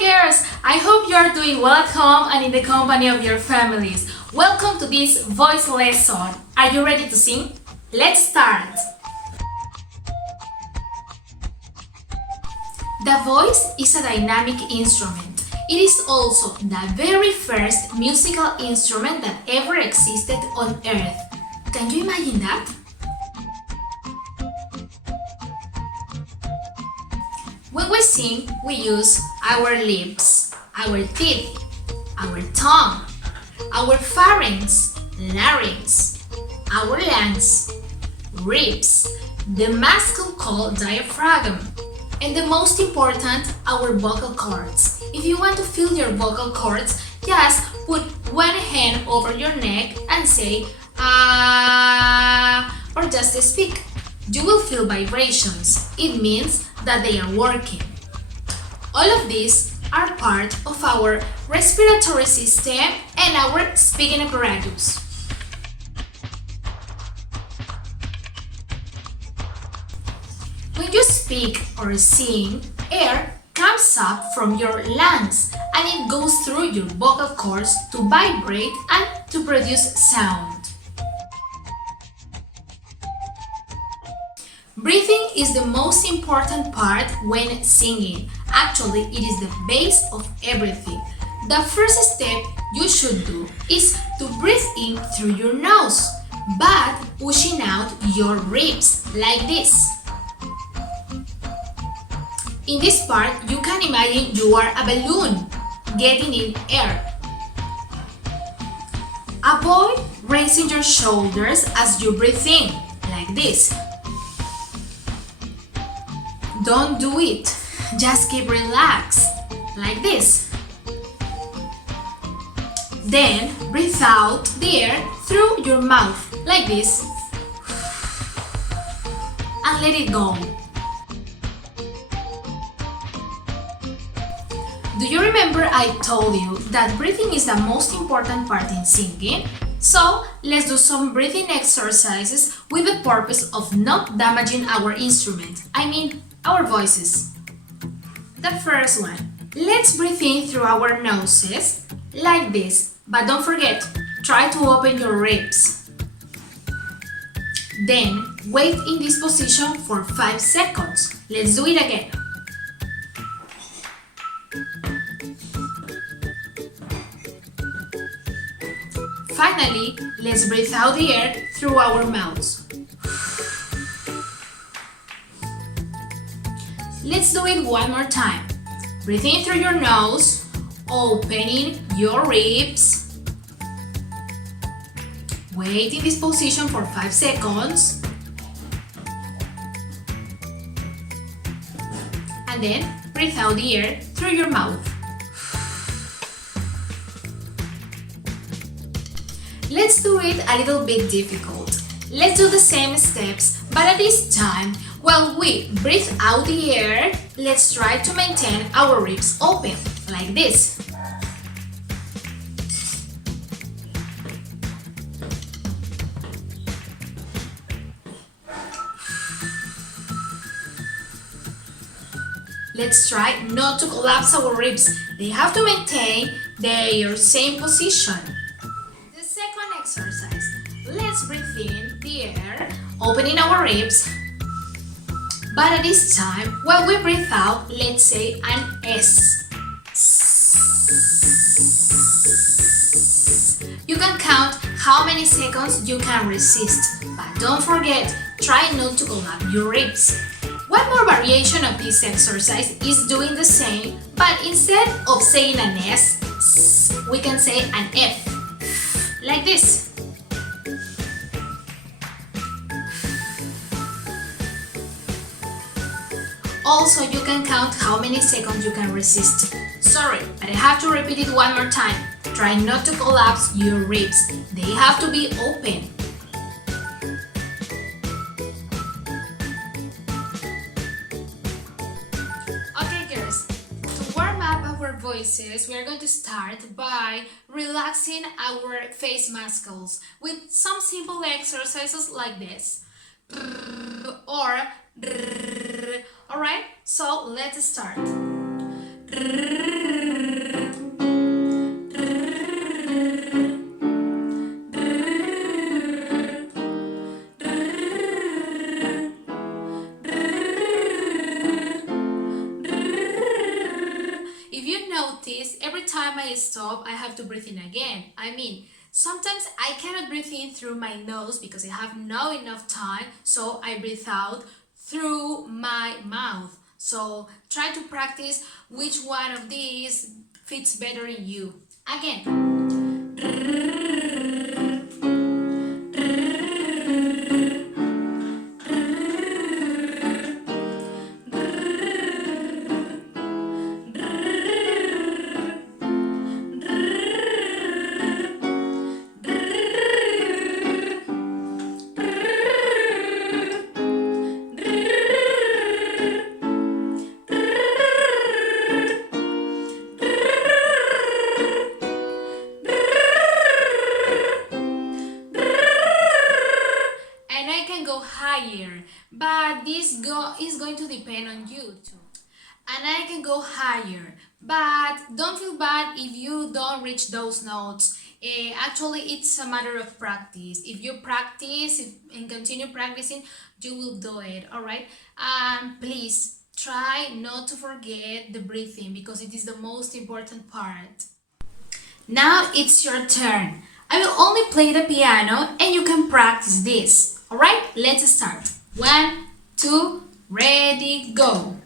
Hi girls! I hope you are doing well at home and in the company of your families. Welcome to this voice lesson. Are you ready to sing? Let's start! The voice is a dynamic instrument. It is also the very first musical instrument that ever existed on Earth. Can you imagine that? When we sing, we use our lips, our teeth, our tongue, our pharynx, larynx, our lungs, ribs, the muscle called diaphragm, and the most important, our vocal cords. If you want to feel your vocal cords, just put one hand over your neck and say ah, or just speak. You will feel vibrations. It means that they are working. All of these are part of our respiratory system and our speaking apparatus. When you speak or sing, air comes up from your lungs and it goes through your vocal cords to vibrate and to produce sound. Breathing is the most important part when singing. Actually, it is the base of everything. The first step you should do is to breathe in through your nose, but pushing out your ribs like this. In this part, you can imagine you are a balloon getting in air. Avoid raising your shoulders as you breathe in, like this. Don't do it. Just keep relaxed, like this. Then breathe out the air through your mouth, like this. And let it go. Do you remember I told you that breathing is the most important part in singing? So let's do some breathing exercises with the purpose of not damaging our instrument, our voices. The first one, let's breathe in through our noses, like this, but don't forget, try to open your ribs. Then, wait in this position for 5 seconds. Let's do it again. Finally, let's breathe out the air through our mouths. Let's do it one more time. Breathe in through your nose, opening your ribs. Wait in this position for 5 seconds. And then breathe out the air through your mouth. Let's do it a little bit difficult. Let's do the same steps, but at this time, while we breathe out the air, let's try to maintain our ribs open, like this. Let's try not to collapse our ribs. They have to maintain their same position. The second exercise. Let's breathe in the air, opening our ribs. But at this time, while we breathe out, let's say an S. You can count how many seconds you can resist, but don't forget, try not to collapse your ribs. One more variation of this exercise is doing the same, but instead of saying an S, we can say an F, like this. Also, you can count how many seconds you can resist. Sorry, but I have to repeat it one more time. Try not to collapse your ribs. They have to be open. Okay, girls. To warm up our voices, we are going to start by relaxing our face muscles with some simple exercises like this. Or alright, so let's start. practice, every time I stop, I have to breathe in again. I mean, sometimes I cannot breathe in through my nose because I have not enough time, so I breathe out through my mouth. So try to practice which one of these fits better in you. Again. Go higher, but this is going to depend on you too. And I can go higher, but don't feel bad if you don't reach those notes. Actually, it's a matter of practice. If you practice and continue practicing, you will do it. All right. Please try not to forget the breathing because it is the most important part. Now it's your turn. I will only play the piano and you can practice this. Alright, let's start. 1, 2, ready, go.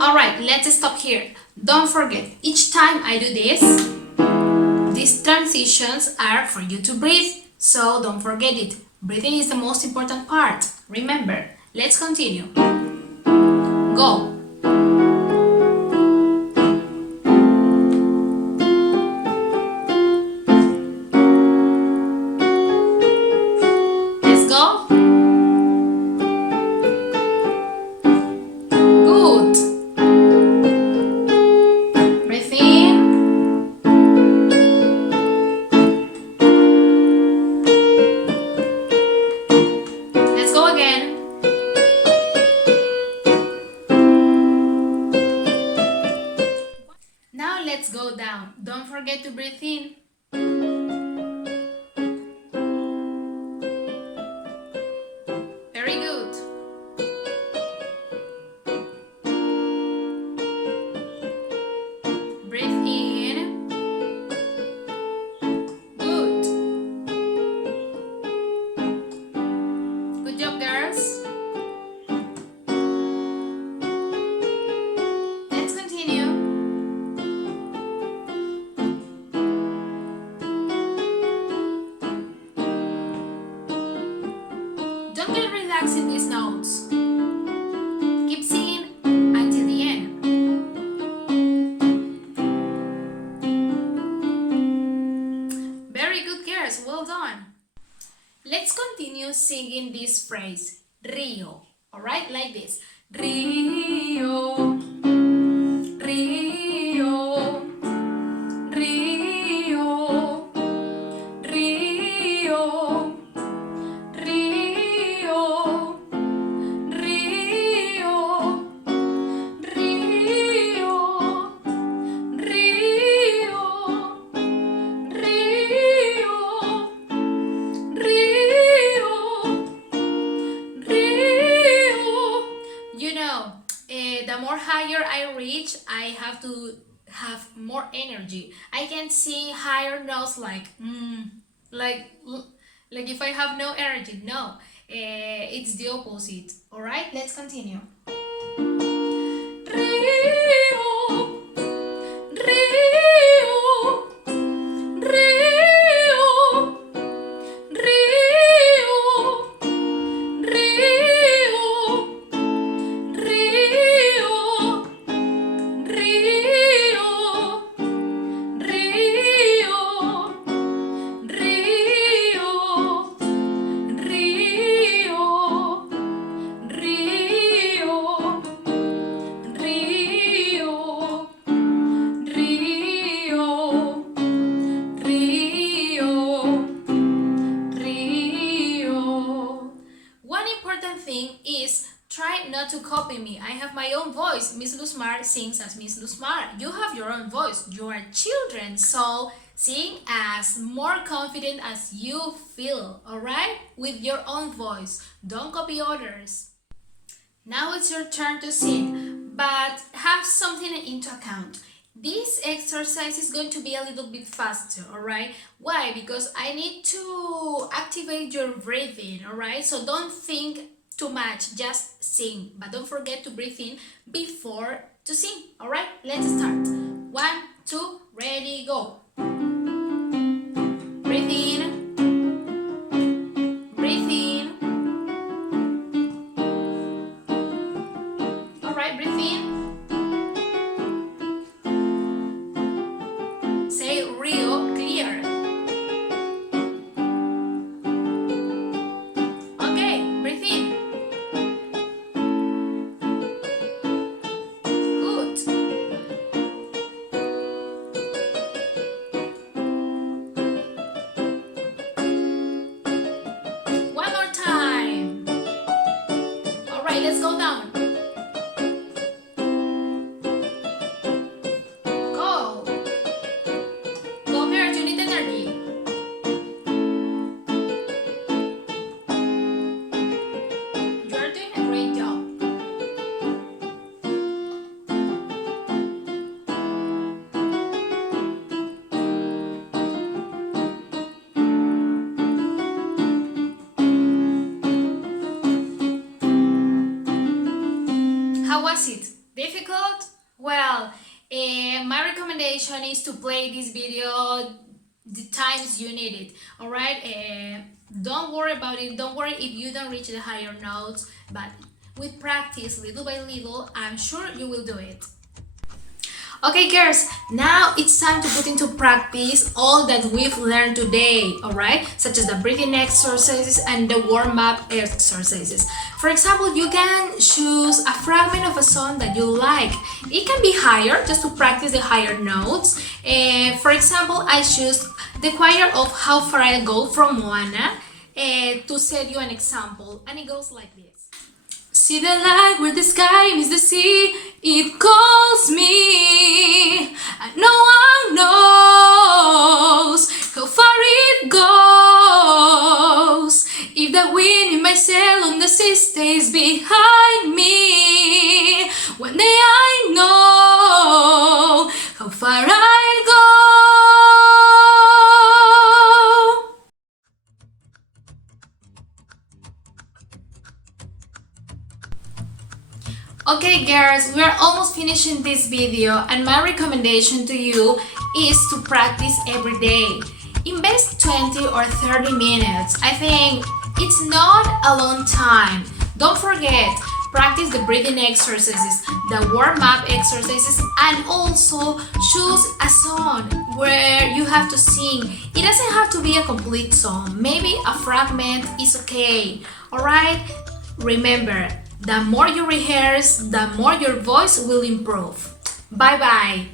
Alright, let's stop here. Don't forget, each time I do this, these transitions are for you to breathe. So don't forget it. Breathing is the most important part. Remember, let's continue. Go. Let's go. Good. Breathe in. Let's go again. Now let's go down. Don't forget to breathe in. Very good. Breathe in. Good. Good job, girls. Let's continue. Don't get relaxed in these notes. Keep singing until the end. Very good, girls. Well done. Let's continue singing this phrase, Rio. Alright, like this. Rio, Rio, Rio, Rio. Rio, Rio, Rio, Rio, Rio. You know, the more higher I reach, I have to have more energy. I can sing higher notes like like like if I have no energy. No, it's the opposite. All right, let's continue. Rio, Rio, Rio, Rio, Rio, Rio, Rio, Rio, Rio, Rio, Rio, voice. Miss Luzmar sings as Miss Luzmar. You have your own voice. You are children, so sing as more confident as you feel, alright? With your own voice. Don't copy others. Now it's your turn to sing, but have something into account. This exercise is going to be a little bit faster, alright? Why? Because I need to activate your breathing, alright? So don't think too much, just sing. But don't forget to breathe in before to sing, alright? Let's start. 1, 2, ready, go. Breathe in. Breathe in. Alright, breathe in. Say real clear. Okay, breathe in. Good. One more time. Alright, let's go down. Go. Go, girls, you need energy. You're doing a great job. How was it? Difficult? Well, my recommendation is to play this video the times you need it. Alright? Don't worry about it. Don't worry if you don't reach the higher notes, but with practice, little by little, I'm sure you will do it. Okay, girls, now it's time to put into practice all that we've learned today, alright? Such as the breathing exercises and the warm-up exercises. For example, you can choose a fragment of a song that you like. It can be higher, just to practice the higher notes. For example, I choose the choir of How Far I Go from Moana to set you an example, and it goes like this. See the light where the sky meets the sea, it calls me, and no one knows how far it goes. If the wind in my sail on the sea stays behind me, one day I know how far I go. Okay, girls, we are almost finishing this video, and my recommendation to you is to practice every day. Invest 20 or 30 minutes. I think it's not a long time. Don't forget, practice the breathing exercises, the warm-up exercises, and also choose a song where you have to sing. It doesn't have to be a complete song. Maybe a fragment is okay. Alright? Remember, the more you rehearse, the more your voice will improve. Bye bye.